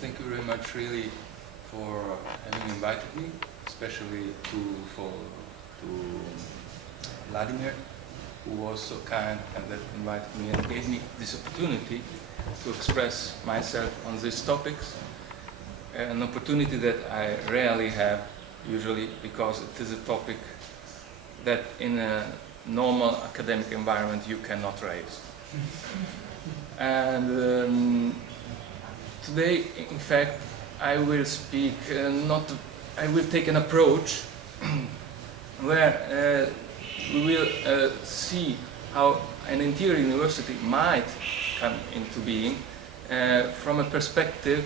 thank you very much really for having invited me, especially to Vladimir, who was so kind and that invited me and gave me this opportunity to express myself on these topics, an opportunity that I rarely have usually because it is a topic that in a normal academic environment you cannot raise. And today, in fact, I will speak I will take an approach where we will see how an interior university might come into being from a perspective,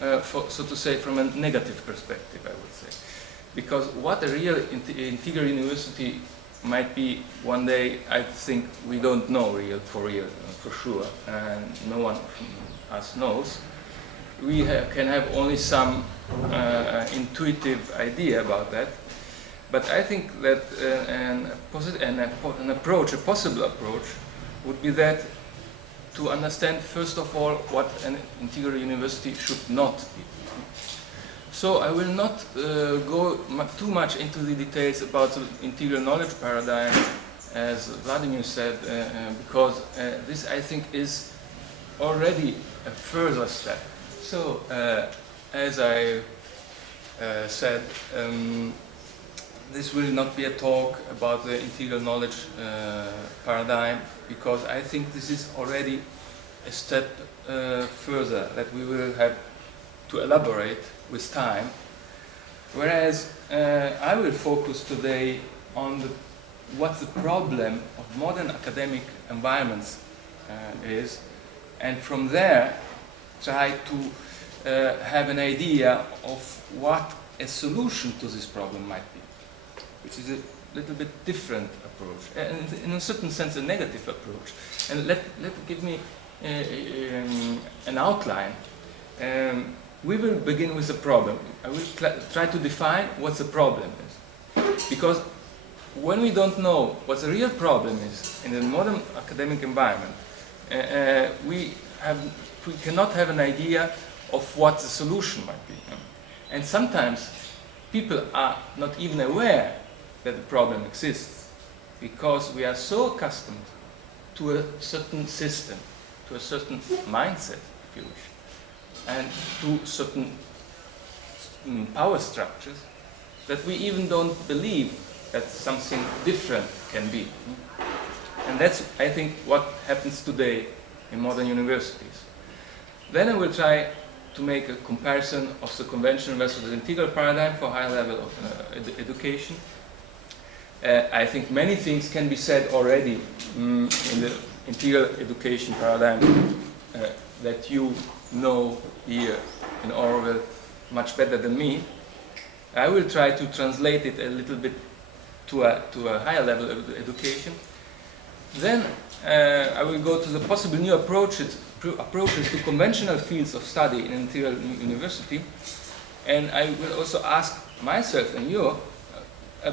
so to say, from a negative perspective, I would say. Because what a real interior university might be one day, I think we don't know for sure, and no one of us knows. We can have only some intuitive idea about that, but I think that an approach, a possible approach, would be that to understand first of all what an interior university should not be. So I will not go too much into the details about the interior knowledge paradigm, as Vladimir said, because this I think is already a further step. So as I said, this will not be a talk about the integral knowledge paradigm, because I think this is already a step further that we will have to elaborate with time. Whereas I will focus today on what the problem of modern academic environments is, and from there try to have an idea of what a solution to this problem might be, which is a little bit different approach, and in a certain sense a negative approach. And let give me an outline. We will begin with the problem. I will try to define what the problem is, because when we don't know what the real problem is in a modern academic environment, we cannot have an idea of what the solution might be. And sometimes people are not even aware that the problem exists, because we are so accustomed to a certain system, to a certain mindset, if you wish, and to certain power structures, that we even don't believe that something different can be. And that's, I think, what happens today in modern universities. Then I will try to make a comparison of the conventional versus the integral paradigm for higher level of education. I think many things can be said already in the integral education paradigm that you know here in Auroville much better than me. I will try to translate it a little bit to a higher level of education. Then I will go to the possible new approaches to conventional fields of study in interior university, and I will also ask myself and you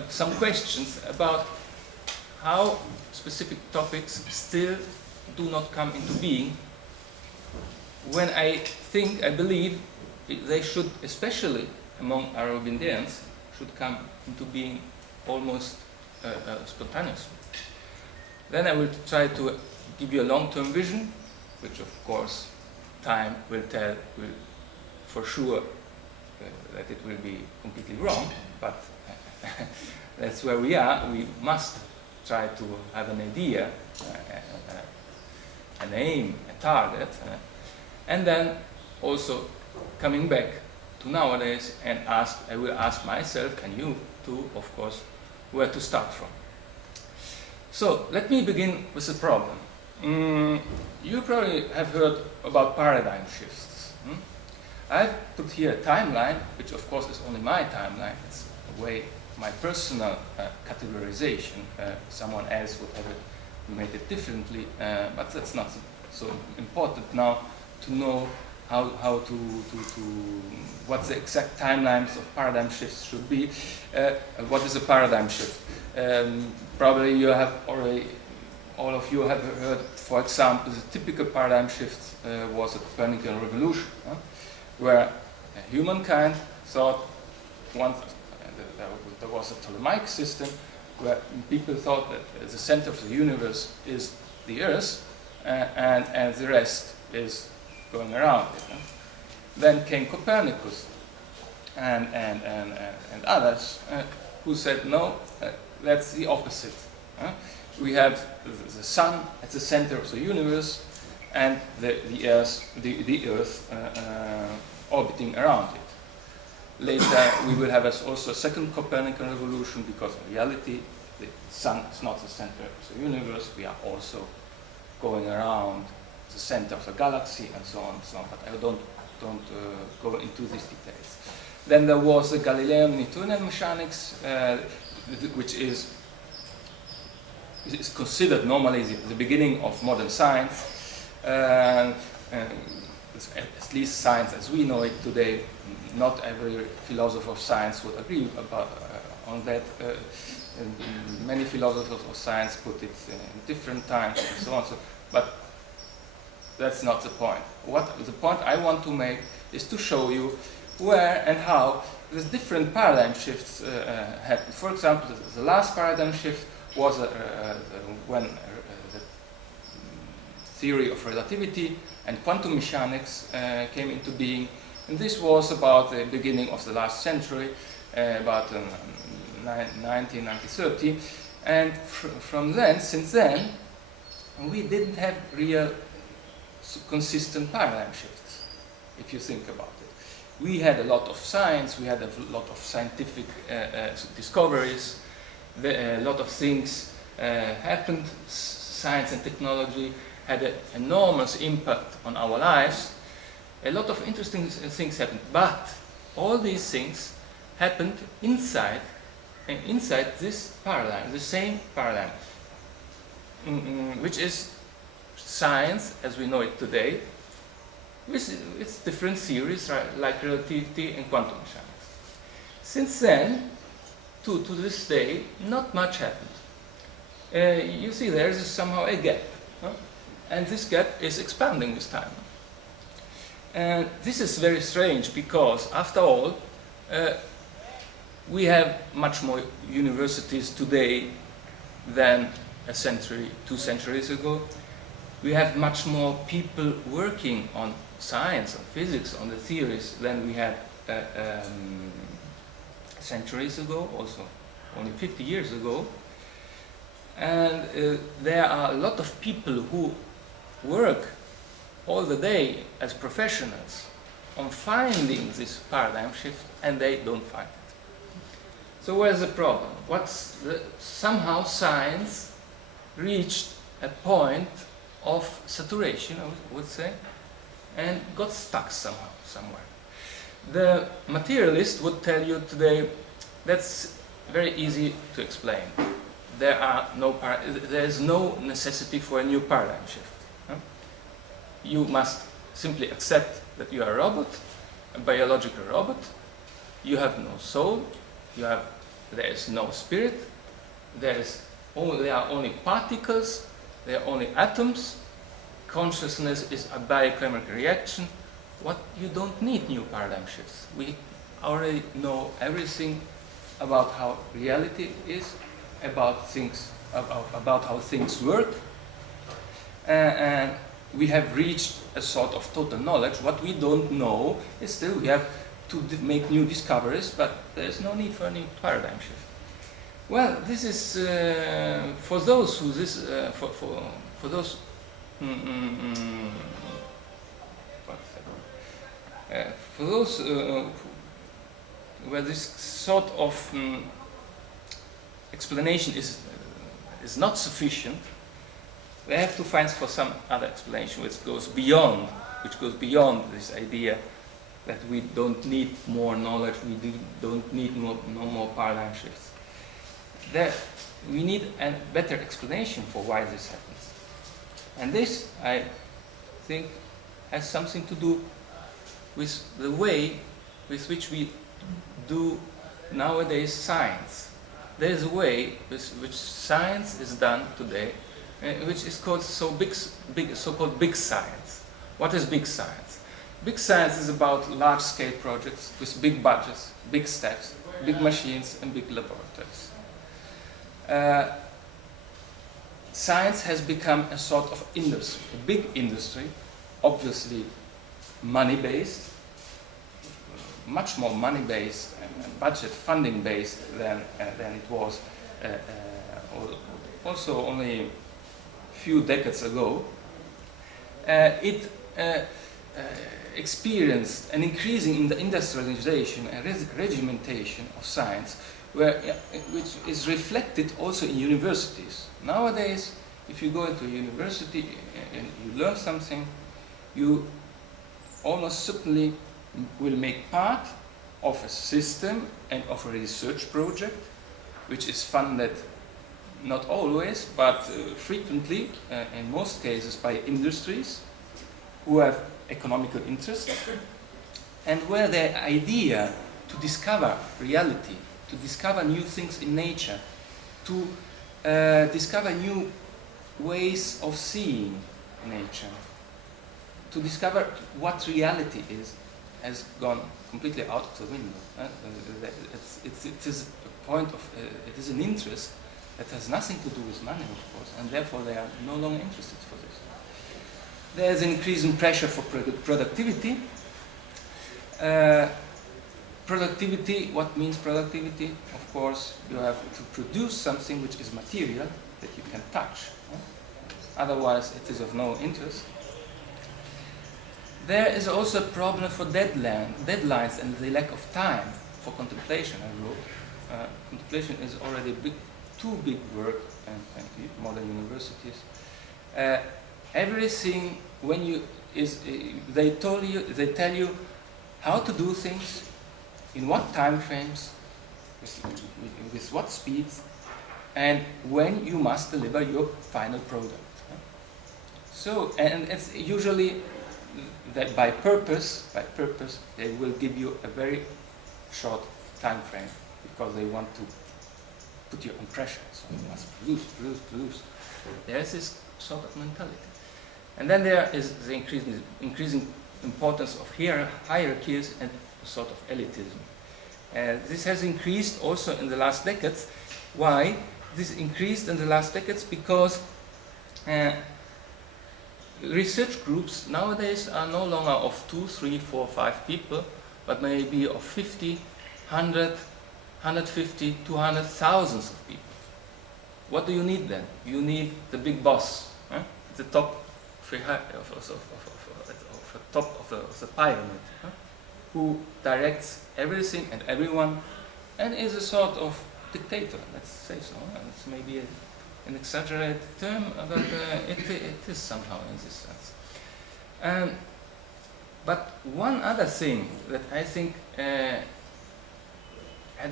some questions about how specific topics still do not come into being, when I believe they should, especially among Aurovillians, should come into being almost spontaneously. Then I will try to give you a long-term vision, which of course time will tell for sure that it will be completely wrong, but that's where we are. We must try to have an idea, an aim, a target, and then also coming back to nowadays and I will ask myself and you too, of course, where to start from. So let me begin with the problem. You probably have heard about paradigm shifts. I've put here a timeline, which of course is only my timeline. It's a way, my personal categorization. Someone else would have made it differently, but that's not so important now to know how to what the exact timelines of paradigm shifts should be. What is a paradigm shift? Probably you have already, all of you have heard, for example, the typical paradigm shift was a Copernican revolution. where humankind thought once there was a Ptolemaic system where people thought that the center of the universe is the Earth and the rest is going around it. Then came Copernicus and others who said, no, that's the opposite. We have the sun at the center of the universe and the Earth orbiting around it. Later we will have also a second Copernican revolution, because in reality the sun is not the center of the universe. We are also going around the center of the galaxy and so on and so on. But I don't go into these details. Then there was the Galilean-Newtonian mechanics, which is considered normally the beginning of modern science. At least science as we know it today. Not every philosopher of science would agree on that. Many philosophers of science put it in different times and so on. But that's not the point. The point I want to make is to show you where and how the different paradigm shifts happen. For example, the last paradigm shift was when the theory of relativity and quantum mechanics came into being. And this was about the beginning of the last century, about 1930. And since then, we didn't have real consistent paradigm shifts, if you think about it. We had a lot of science, we had a lot of scientific discoveries, a lot of things happened. Science and technology had an enormous impact on our lives. A lot of interesting things happened, but all these things happened inside this paradigm, the same paradigm, which is science as we know it today, with its different theories, right, like relativity and quantum mechanics. Since then, to this day, not much happened. You see there is somehow a gap, and this gap is expanding with time. And this is very strange because, after all, we have much more universities today than a century, 2 centuries ago. We have much more people working on science, on physics, on the theories than we had centuries ago, also only 50 years ago. And there are a lot of people who work all the day as professionals on finding this paradigm shift, and they don't find it. So where's the problem? Somehow science reached a point of saturation, I would say, and got stuck somehow, somewhere. The materialist would tell you today that's very easy to explain. There is no necessity for a new paradigm shift. You must simply accept that you are a robot, a biological robot. You have no soul. There is no spirit. There are only particles. There are only atoms. Consciousness is a biochemical reaction. You don't need new paradigm shifts. We already know everything about how reality is, about how things work, and we have reached a sort of total knowledge. What we don't know is still we have to make new discoveries, but there's no need for a new paradigm shift. Well, this is for those who where this sort of explanation is not sufficient, they have to find for some other explanation which goes beyond this idea that we don't need more knowledge, we don't need no more paradigm shifts. We need a better explanation for why this happens. And this, I think, has something to do with the way with which we do nowadays science. There is a way with which science is done today, which is called so-called big science. What is big science? Big science is about large-scale projects with big budgets, big staffs, big machines, and big laboratories. Science has become a sort of industry, a big industry, obviously money-based, much more money-based and budget funding-based than it was also only a few decades ago. It experienced an increasing in the industrialization and regimentation of science, which is reflected also in universities. Nowadays, if you go into a university and you learn something, you almost certainly will make part of a system and of a research project, which is funded not always, but frequently, in most cases, by industries who have economical interest, and where the idea to discover reality, to discover new things in nature, to discover new ways of seeing nature, to discover what reality is, has gone completely out of the window. It is a point of, it is an interest that has nothing to do with money, of course, and therefore they are no longer interested for this. There is an increasing pressure for productivity. Productivity, what means productivity? Of course, you have to produce something which is material that you can touch. Otherwise, it is of no interest. There is also a problem for deadlines and the lack of time for contemplation, I wrote. Contemplation is already too big work in modern universities. Everything, when you they tell you how to do things, in what time frames, with what speeds, and when you must deliver your final product. So, and it's usually that by purpose, they will give you a very short time frame because they want to put you on pressure. So you must produce. There is this sort of mentality. And then there is the increasing importance of hierarchies and a sort of elitism. This has increased also in the last decades. Why? This increased in the last decades because research groups nowadays are no longer of 2, 3, 4, 5 people, but maybe of 50, 100, 150, 200, thousands of people. What do you need then? You need the big boss, the top of the pyramid, who directs everything and everyone, and is a sort of dictator, let's say so. It's maybe an exaggerated term, but it is somehow in this sense. But one other thing that I think had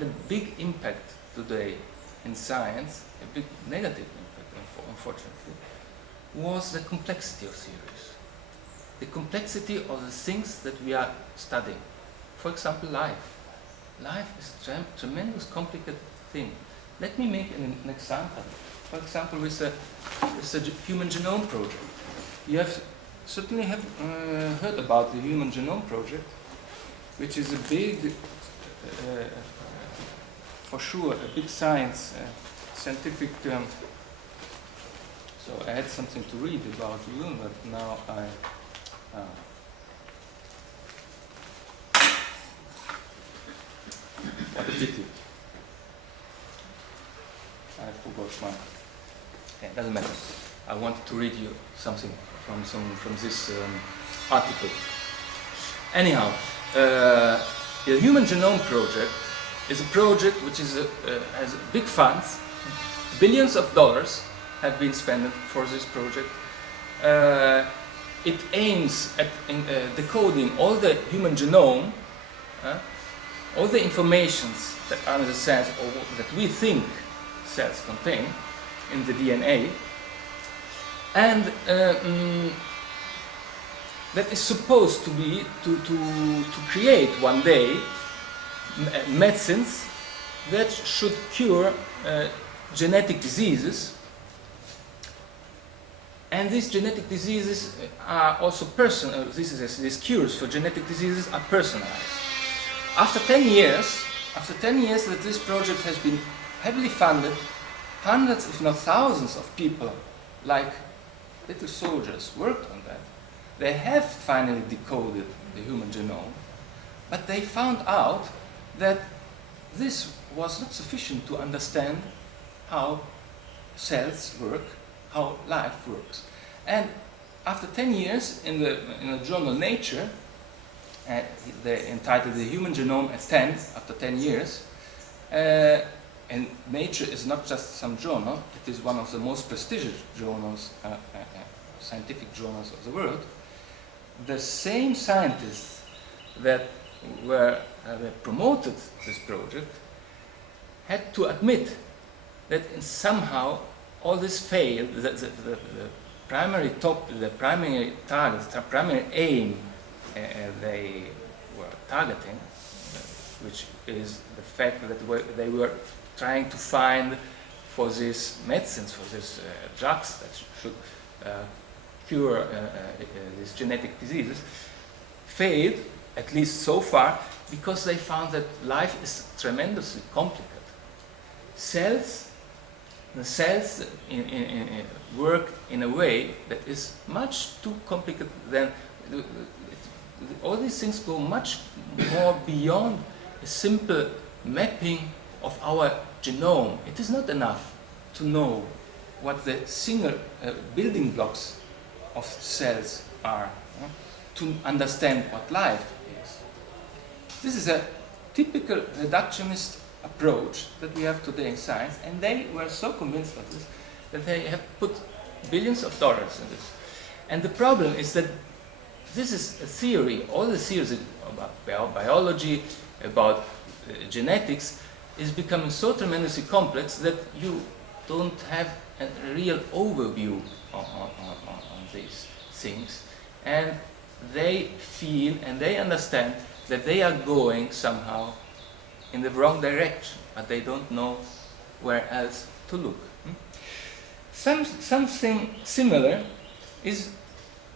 a big impact today in science, a big negative impact, unfortunately, was the complexity of theories. The complexity of the things that we are studying. For example, life. Life is a tremendous complicated thing. Let me make an example. For example, with the Human Genome Project. You certainly have heard about the Human Genome Project, which is a big, for sure, a big scientific so I had something to read about you, but now what a pity. I forgot mine. Okay, doesn't matter. I wanted to read you something from this article. Anyhow, the Human Genome Project is a project which is has big funds, billions of dollars have been spent for this project. It aims at decoding all the human genome, all the informations that are in the cells, or that we think cells contain in the DNA, and that is supposed to be to create one day medicines that should cure genetic diseases, And these genetic diseases are also personal. These cures for genetic diseases are personalized. After 10 years that this project has been heavily funded, hundreds, if not thousands, of people, like little soldiers, worked on that. They have finally decoded the human genome, but they found out that this was not sufficient to understand how cells work, how life works. And after 10 years, in the journal Nature, they entitled The Human Genome at 10, after 10 years, and Nature is not just some journal, it is one of the most prestigious journals, scientific journals of the world. The same scientists that promoted this project had to admit that somehow all this failed. The primary target, the primary aim they were targeting, which is the fact that they were trying to find for these medicines, for these drugs that should cure these genetic diseases, failed, at least so far, because they found that life is tremendously complicated. The cells work in a way that is much too complicated than all these things go much more beyond a simple mapping of our genome. It is not enough to know what the single building blocks of cells are, to understand what life is. This is a typical reductionist approach that we have today in science, and they were so convinced of this that they have put billions of dollars in this. And the problem is that this is a theory, all the theories about biology, about genetics, is becoming so tremendously complex that you don't have a real overview on these things. And they feel and they understand that they are going somehow in the wrong direction, but they don't know where else to look. Something similar is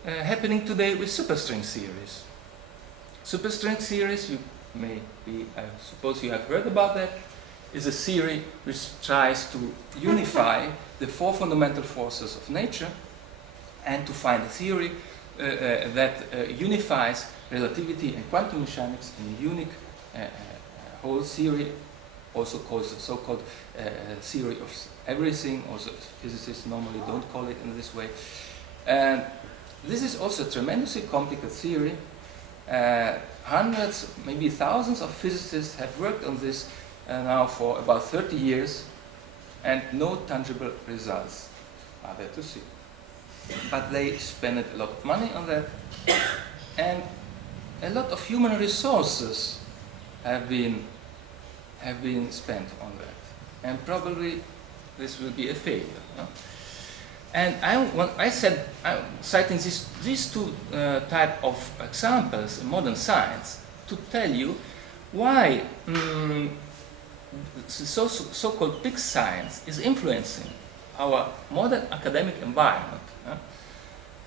happening today with superstring theories. Superstring theories, I suppose you have heard about that, is a theory which tries to unify the four fundamental forces of nature and to find a theory that unifies relativity and quantum mechanics in a unique whole theory, also called the so-called theory of everything. Also, physicists normally don't call it in this way. And this is also a tremendously complicated theory. Hundreds, maybe thousands of physicists have worked on this now for about 30 years, and no tangible results are there to see. But they spend a lot of money on that, and a lot of human resources have been spent on that, and probably this will be a failure. No? And I'm citing these two type of examples in modern science to tell you why so-called big science is influencing our modern academic environment.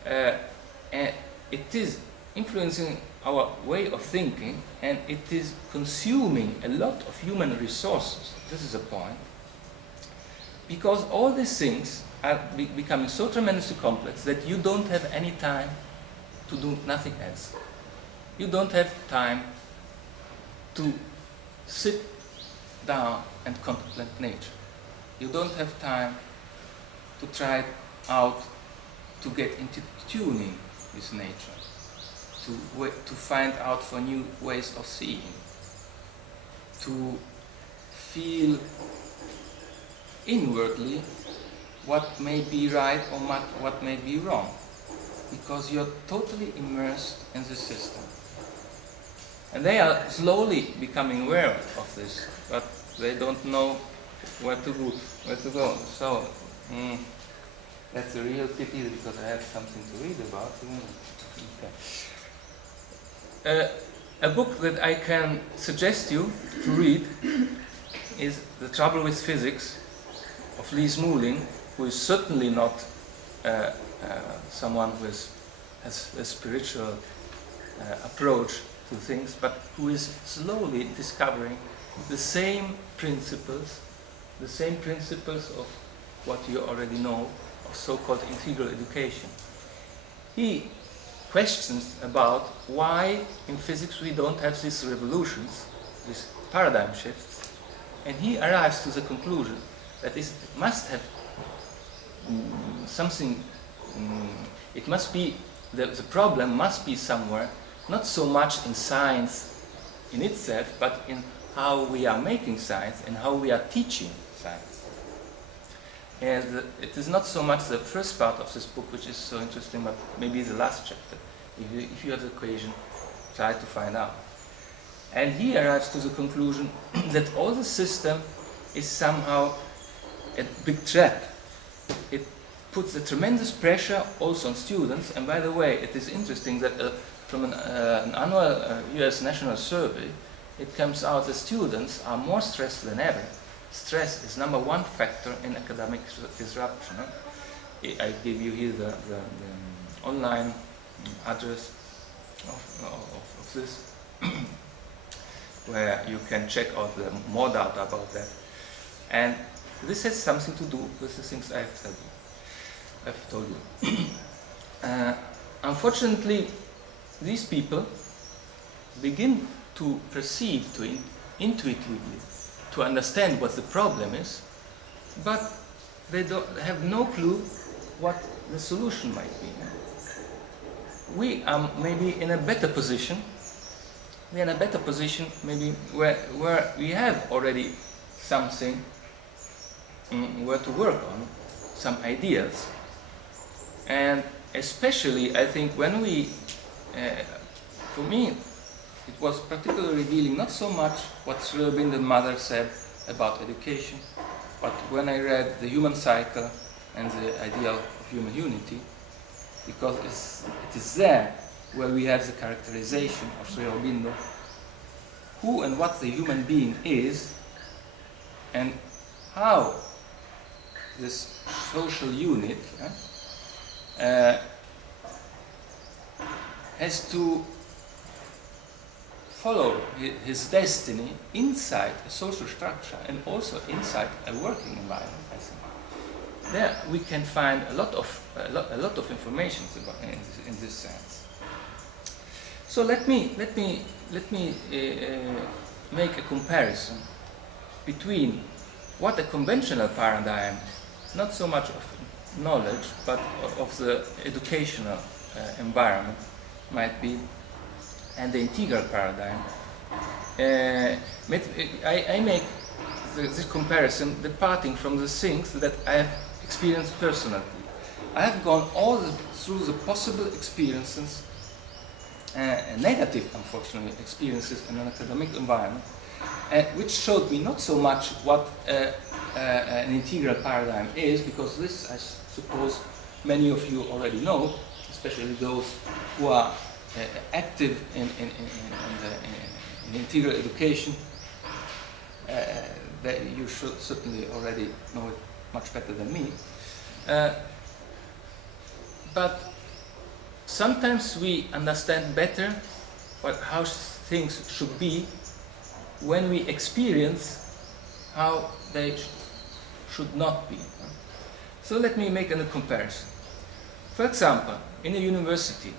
And it is influencing our way of thinking, and it is consuming a lot of human resources. This is a point. Because all these things are becoming so tremendously complex that you don't have any time to do nothing else. You don't have time to sit down and contemplate nature. You don't have time to try out to get into tuning with nature, to find out for new ways of seeing, to feel inwardly what may be right or what may be wrong, because you're totally immersed in the system. And they are slowly becoming aware of this, but they don't know where to go. So that's a real pity, because I have something to read about. Okay. A book that I can suggest you to read is The Trouble with Physics of Lee Smooling, who is certainly not someone who has a spiritual approach to things, but who is slowly discovering the same principles of what you already know, of so-called integral education. He questions about why in physics we don't have these revolutions, these paradigm shifts, and he arrives to the conclusion that it must have something, it must be, the problem must be somewhere, not so much in science in itself, but in how we are making science and how we are teaching science. And it is not so much the first part of this book which is so interesting, but maybe the last chapter. If you have the equation, try to find out. And he arrives to the conclusion that all the system is somehow a big trap. It puts a tremendous pressure also on students, and by the way, it is interesting that from an annual US national survey, it comes out that students are more stressed than ever. Stress is #1 factor in academic disruption. I give you here the online address of this, where you can check out more data about that. And this has something to do with the things I've told you. Unfortunately, these people begin to perceive, to intuitively, to understand what the problem is, but they have no clue what the solution might be. We are maybe in a better position. We're in a better position maybe where we have already something where to work on, some ideas. And especially, I think, when we, for me, it was particularly revealing not so much what Sri Aurobindo Mother said about education, but when I read The Human Cycle and the Ideal of Human Unity, because it is there where we have the characterization of Sri Aurobindo, who and what the human being is, and how this social unit has to follow his destiny inside a social structure and also inside a working environment. I think there we can find a lot of information about in this sense. So let me make a comparison between what a conventional paradigm, not so much of knowledge, but of the educational environment might be, and the integral paradigm. I make this comparison departing from the things that I have experienced personally. I have gone through the possible experiences, negative, unfortunately, experiences in an academic environment, which showed me not so much what an integral paradigm is, because this, I suppose, many of you already know, especially those who are active in integral education. That you should certainly already know it much better than me. But sometimes we understand better how things should be when we experience how they should not be. So let me make a comparison. For example, in a university,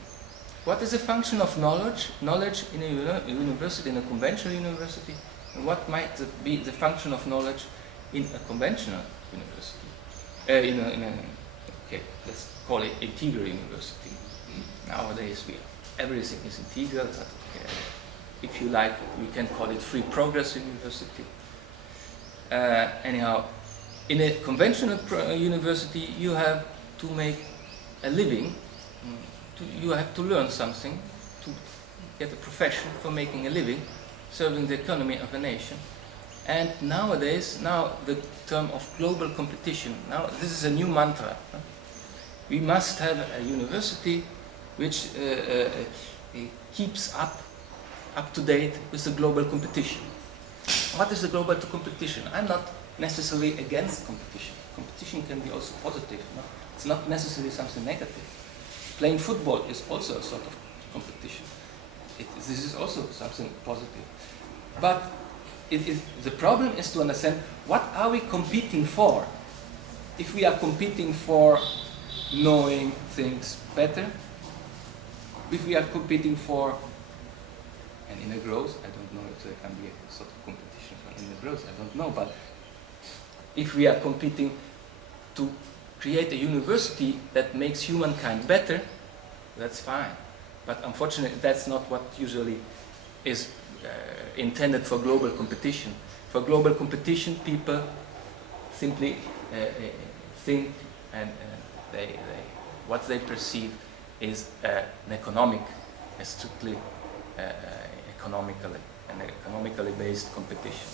what is the function of knowledge? Knowledge in a university, in a conventional university, and what might be the function of knowledge in a conventional university? Okay, let's call it integral university. Nowadays, everything is integral, but if you like, we can call it free progress university. Anyhow, in a conventional university, you have to make a living. You have to learn something to get a profession for making a living, serving the economy of a nation. And nowadays, the term of global competition, now this is a new mantra. We must have a university which keeps up to date with the global competition. what is the global competition? I'm not necessarily against competition. Competition can be also positive. No? It's not necessarily something negative. Playing football is also a sort of competition. This is also something positive. But the problem is to understand what are we competing for. If we are competing for knowing things better, if we are competing for an inner growth, I don't know if there can be a sort of competition for inner growth, I don't know, but if we are competing to create a university that makes humankind better, that's fine. But unfortunately, that's not what usually is intended for global competition. For global competition, people simply think and what they perceive is an economic, a strictly economically based competition.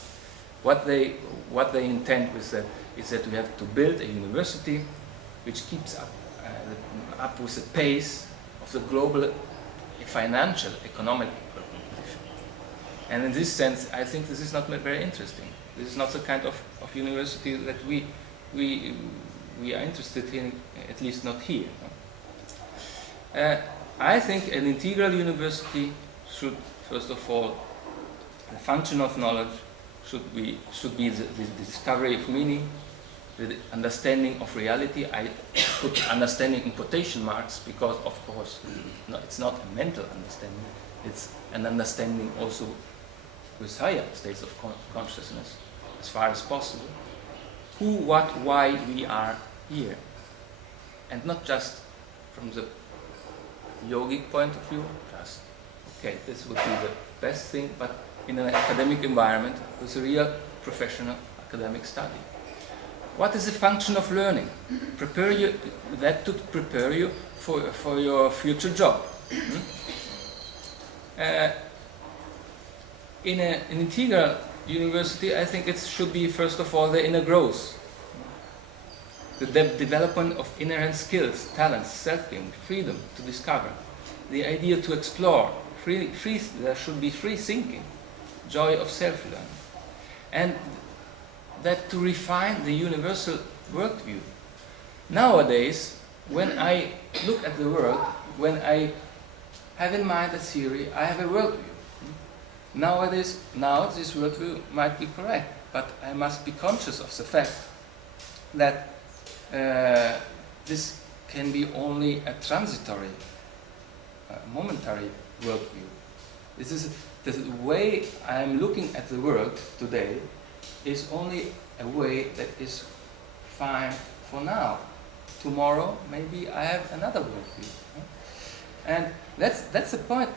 What they intend with that is that we have to build a university which keeps up with the pace of the global financial, economic competition. And in this sense, I think this is not very interesting. This is not the kind of university that we are interested in, at least not here. I think an integral university should, first of all, the function of knowledge should be the discovery of meaning, the understanding of reality. I put understanding in quotation marks because, of course, it's not a mental understanding. It's an understanding also with higher states of consciousness, as far as possible. Who, what, why we are here. And not just from the yogic point of view, just, okay, this would be the best thing, but in an academic environment with a real professional academic study. What is the function of learning? Prepare you, that to prepare you for your future job. In an integral university, I think it should be, first of all, the inner growth. The development of inherent skills, talents, self-being, freedom to discover. The idea to explore. There should be free thinking, joy of self-learning. And that to refine the universal worldview. Nowadays, when I look at the world, when I have in mind a theory, I have a worldview. Now this worldview might be correct, but I must be conscious of the fact that this can be only a transitory, momentary worldview. This is the way I am looking at the world today is only a way that is fine for now. Tomorrow, maybe I have another worldview. And that's the point.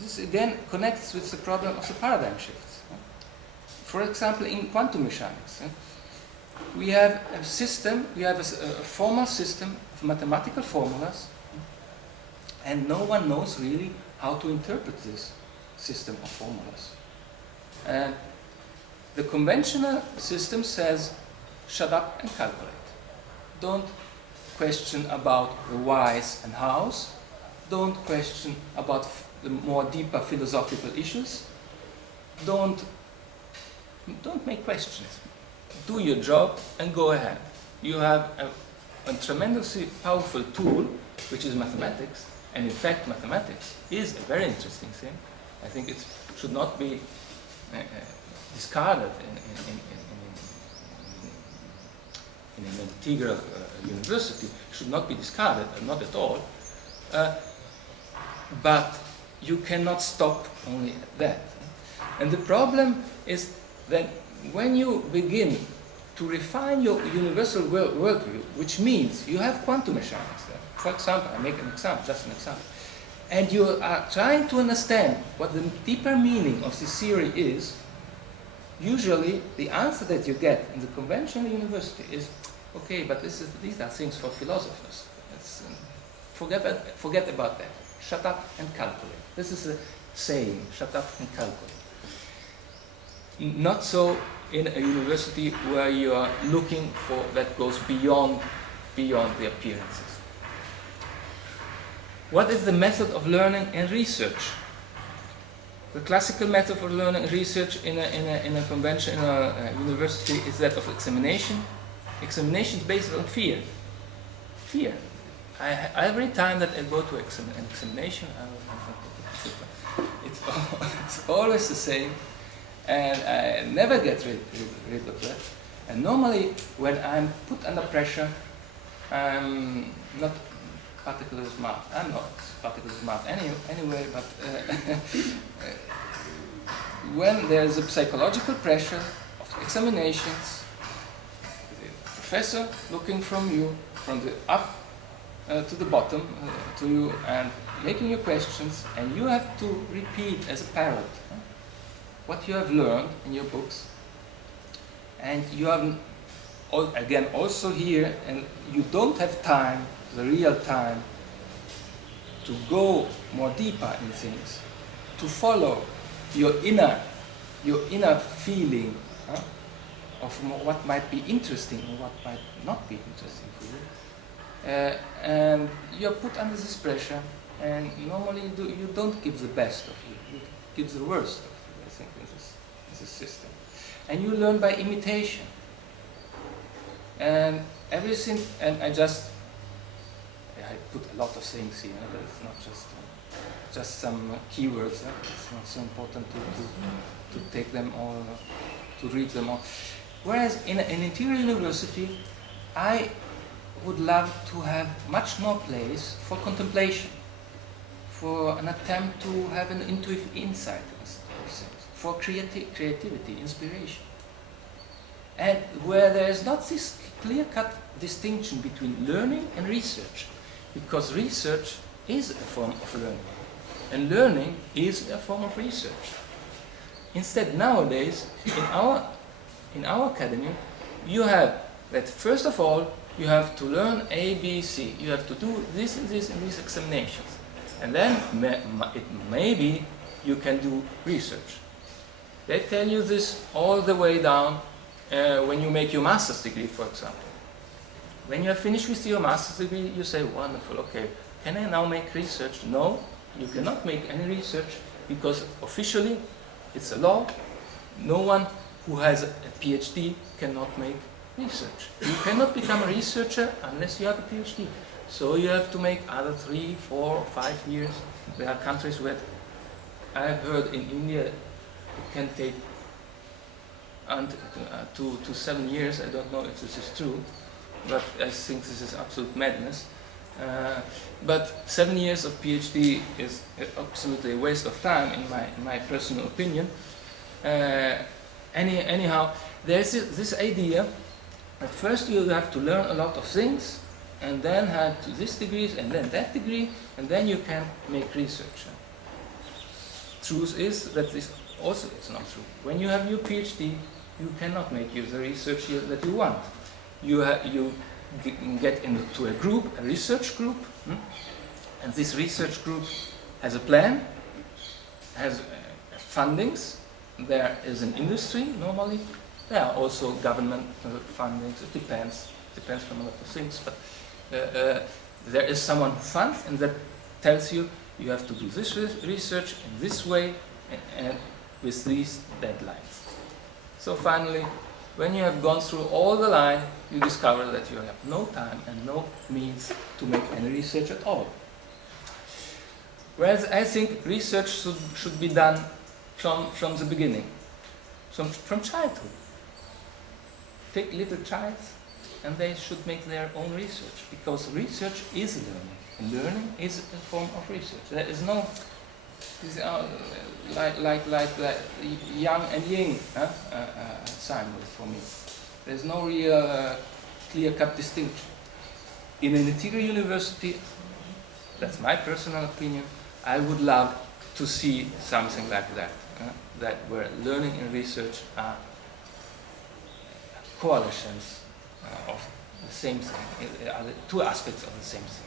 This again connects with the problem of the paradigm shifts. For example, in quantum mechanics, we have a system, we have a formal system of mathematical formulas, and no one knows really how to interpret this system of formulas. And the conventional system says, shut up and calculate. Don't question about the whys and hows. Don't question about the more deeper philosophical issues. Don't make questions. Do your job and go ahead. You have a tremendously powerful tool, which is mathematics, and in fact mathematics is a very interesting thing. I think it should not be discarded in an integral university. It should not be discarded, not at all. But you cannot stop only at that. And the problem is that when you begin to refine your universal worldview, which means you have quantum mechanics there. For example, I make an example, just an example. And you are trying to understand what the deeper meaning of this theory is, usually the answer that you get in the conventional university is, okay, but these are things for philosophers. Forget about that. Shut up and calculate. This is a saying, shut up and calculate. Not so in a university where you are looking for that goes beyond the appearances. What is the method of learning and research? The classical method for learning research in a conventional university is that of examination. Examination is based on fear. Fear. Every time that I go to an examination, it's always the same, and I never get rid of that. And normally, when I'm put under pressure, I'm not particularly smart. I'm not particularly smart anyway, but when there's a psychological pressure of examinations, the professor looking from you, from the up to the bottom to you, and making you questions, and you have to repeat as a parrot what you have learned in your books, and you have again also here, and you don't have time, the real time, to go more deeper in things, to follow your inner feeling of what might be interesting and what might not be interesting for you, and you're put under this pressure, and normally you don't give the best of you give the worst of you, I think, in this system, and you learn by imitation, and everything, and I put a lot of things here, but it's not just some keywords. It's not so important to take them all, to read them all. Whereas in an interior university, I would love to have much more place for contemplation, for an attempt to have an intuitive insight of things, for creativity, inspiration. And where there is not this clear-cut distinction between learning and research, because research is a form of learning, and learning is a form of research. Instead, nowadays, in our academy, you have that first of all, you have to learn A, B, C. You have to do this and this and these examinations. And then maybe you can do research. They tell you this all the way down when you make your master's degree, for example. When you are finished with your master's degree, you say, wonderful, okay, can I now make research? No, you cannot make any research because officially it's a law. No one who has a PhD cannot make research. You cannot become a researcher unless you have a PhD. So you have to make other 3, 4, 5 years. There are countries where I've heard in India it can take to 7 years. I don't know if this is true, but I think this is absolute madness. But 7 years of PhD is absolutely a waste of time, in my personal opinion. Anyhow, there's this idea that first you have to learn a lot of things, and then have this degree, and then that degree, and then you can make research. Truth is that this also is not true. When you have your PhD, you cannot make the research that you want. You get into a group, a research group, and this research group has a plan, has fundings. There is an industry normally. There are also government fundings. It depends from a lot of things. But there is someone who funds, and that tells you you have to do this research in this way and with these deadlines. So finally, when you have gone through all the line, you discover that you have no time and no means to make any research at all. Whereas I think research should be done from the beginning, from childhood. Take little child, and they should make their own research, because research is learning, and learning is a form of research. There is no like yang and yin symbol for me. There's no real clear-cut distinction. In an interior university, that's my personal opinion, I would love to see something like that, that where learning and research are coalitions of the same thing, are the two aspects of the same thing.